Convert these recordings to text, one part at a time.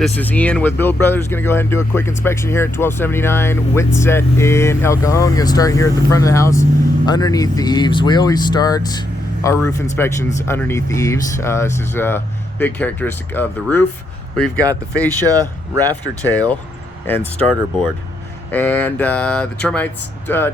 This is Ian with Build Brothers. Going to go ahead and do a quick inspection here at 1279 Whitsett in El Cajon. Going to start here at the front of the house underneath the eaves. We always start our roof inspections underneath the eaves. This is a big characteristic of the roof. We've got the fascia, rafter tail, and starter board. And the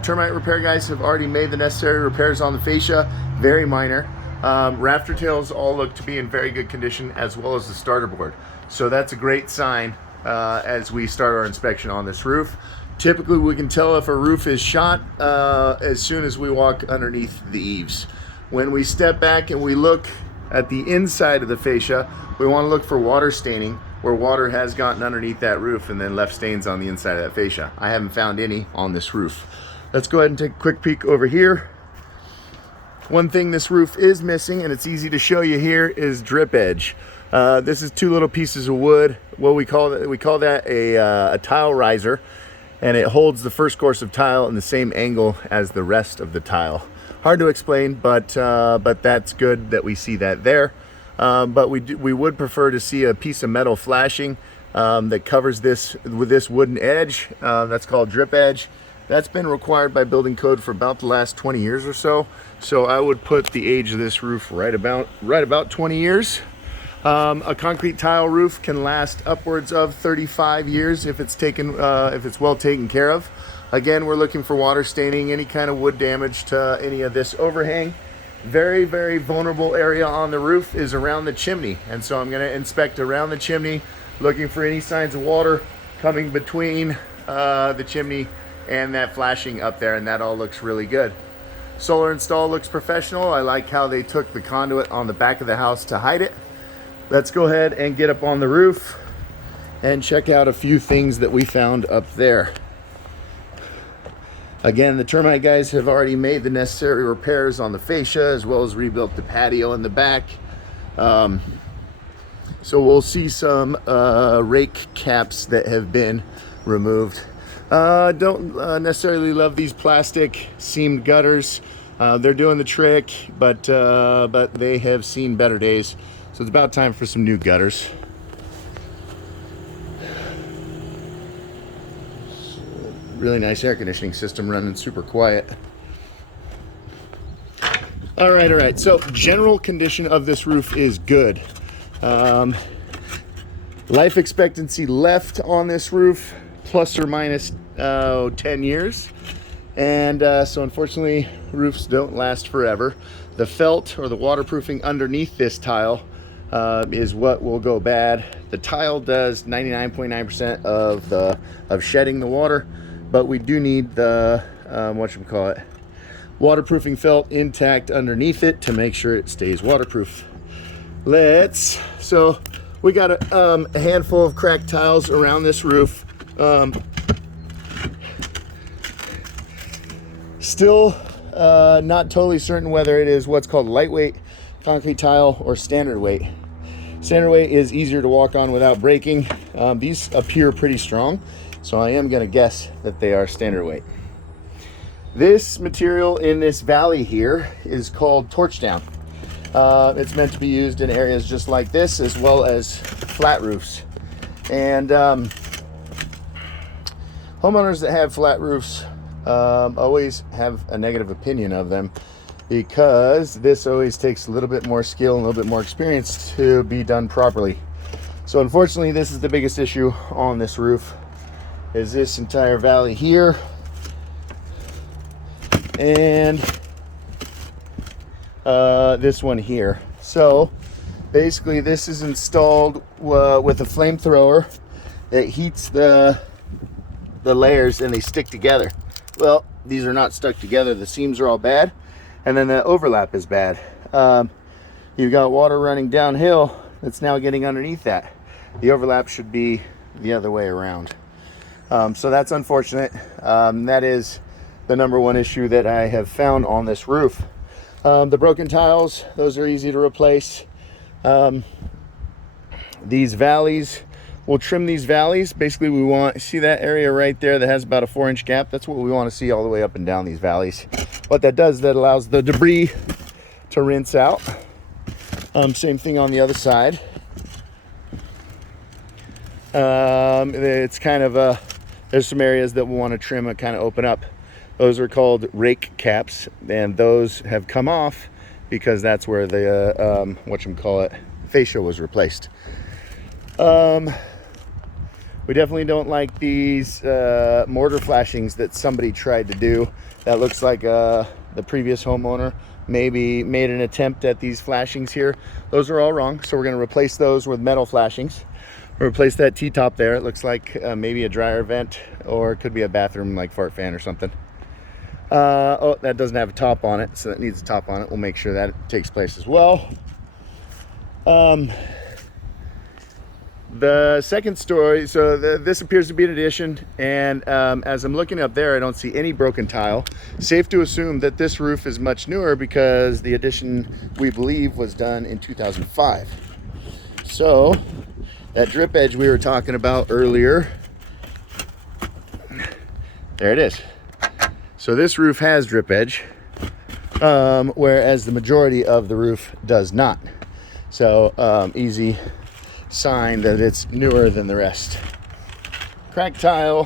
termite repair guys have already made the necessary repairs on the fascia, very minor. Rafter tails all look to be in very good condition, as well as the starter board. So that's a great sign as we start our inspection on this roof. Typically we can tell if a roof is shot as soon as we walk underneath the eaves. When we step back and we look at the inside of the fascia, we want to look for water staining, where water has gotten underneath that roof and then left stains on the inside of that fascia. I haven't found any on this roof. Let's go ahead and take a quick peek over here. One thing this roof is missing, and it's easy to show you here, is drip edge. This is two little pieces of wood. What we call that a tile riser, and it holds the first course of tile in the same angle as the rest of the tile. Hard to explain, but that's good that we see that there. But we would prefer to see a piece of metal flashing that covers this with this wooden edge. That's called drip edge. That's been required by building code for about the last 20 years or so. So I would put the age of this roof right about 20 years. A concrete tile roof can last upwards of 35 years if it's well taken care of. Again, we're looking for water staining, any kind of wood damage to any of this overhang. Very, very vulnerable area on the roof is around the chimney. And so I'm going to inspect around the chimney, looking for any signs of water coming between the chimney and that flashing up there, and that all looks really good. Solar install looks professional. I like how they took the conduit on the back of the house to hide it. Let's go ahead and get up on the roof and check out a few things that we found up there. Again, the termite guys have already made the necessary repairs on the fascia, as well as rebuilt the patio in the back. So we'll see some rake caps that have been removed. Don't necessarily love these plastic seamed gutters. They're doing the trick, but they have seen better days. So it's about time for some new gutters. Really nice air conditioning system running super quiet. All right. So general condition of this roof is good. Life expectancy left on this roof, plus or minus 10 years. And so unfortunately, roofs don't last forever. The felt, or the waterproofing underneath this tile, is what will go bad. The tile does 99.9% of shedding the water, but we do need the waterproofing felt intact underneath it to make sure it stays waterproof. So we got a handful of cracked tiles around this roof. Still not totally certain whether it is what's called lightweight concrete tile or standard weight. Standard weight is easier to walk on without breaking. These appear pretty strong, so I am going to guess that they are standard weight. This material in this valley here is called torch down. It's meant to be used in areas just like this, as well as flat roofs. And homeowners that have flat roofs always have a negative opinion of them, because this always takes a little bit more skill and a little bit more experience to be done properly. So unfortunately, this is the biggest issue on this roof, is this entire valley here, and this one here. So basically this is installed with a flamethrower that heats the layers, and they stick together. Well, these are not stuck together. The seams are all bad, and then the overlap is bad. You've got water running downhill that's now getting underneath that. The overlap should be the other way around. So that's unfortunate. That is the number one issue that I have found on this roof. The broken tiles, those are easy to replace. These valleys, we'll trim these valleys. Basically, we want, see that area right there that has about a 4-inch gap? That's what we want to see all the way up and down these valleys. What that does, that allows the debris to rinse out. Same thing on the other side. It's kind of there's some areas that we'll want to trim and kind of open up. Those are called rake caps, and those have come off because that's where the whatchamacallit fascia was replaced. We definitely don't like these mortar flashings that somebody tried to do. That looks like the previous homeowner maybe made an attempt at these flashings here. Those are all wrong, so we're going to replace those with metal flashings. Replace that T-top there. It looks like maybe a dryer vent, or it could be a bathroom like fart fan or something. Oh, that doesn't have a top on it, so that needs a top on it. We'll make sure that takes place as well. The second story, so this appears to be an addition, and as I'm looking up there, I don't see any broken tile. Safe to assume that this roof is much newer because the addition, we believe, was done in 2005. So that drip edge we were talking about earlier, there it is. So this roof has drip edge, whereas the majority of the roof does not. So easy sign that it's newer than the rest. Cracked tile.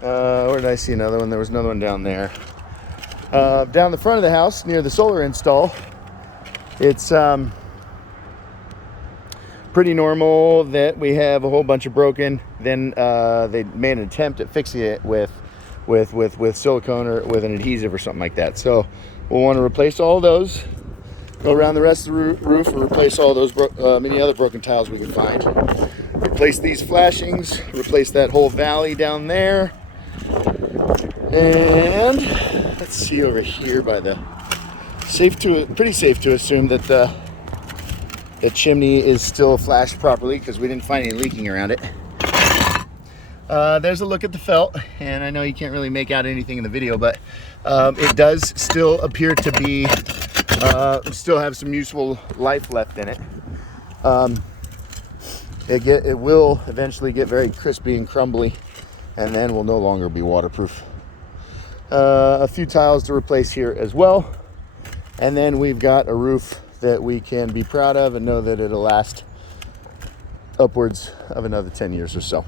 Where did I see another one? There was another one down there. Down the front of the house near the solar install, it's pretty normal that we have a whole bunch of broken. Then they made an attempt at fixing it with silicone or with an adhesive or something like that. So we'll want to replace all those, go around the rest of the roof and replace all those many other broken tiles we can find. Replace these flashings, replace that whole valley down there. And let's see over here by the pretty safe to assume that the chimney is still flashed properly because we didn't find any leaking around it. There's a look at the felt, and I know you can't really make out anything in the video, but it does still appear to be still have some useful life left in it. It will eventually get very crispy and crumbly, and then will no longer be waterproof. A few tiles to replace here as well, and then we've got a roof that we can be proud of and know that it'll last upwards of another 10 years or so.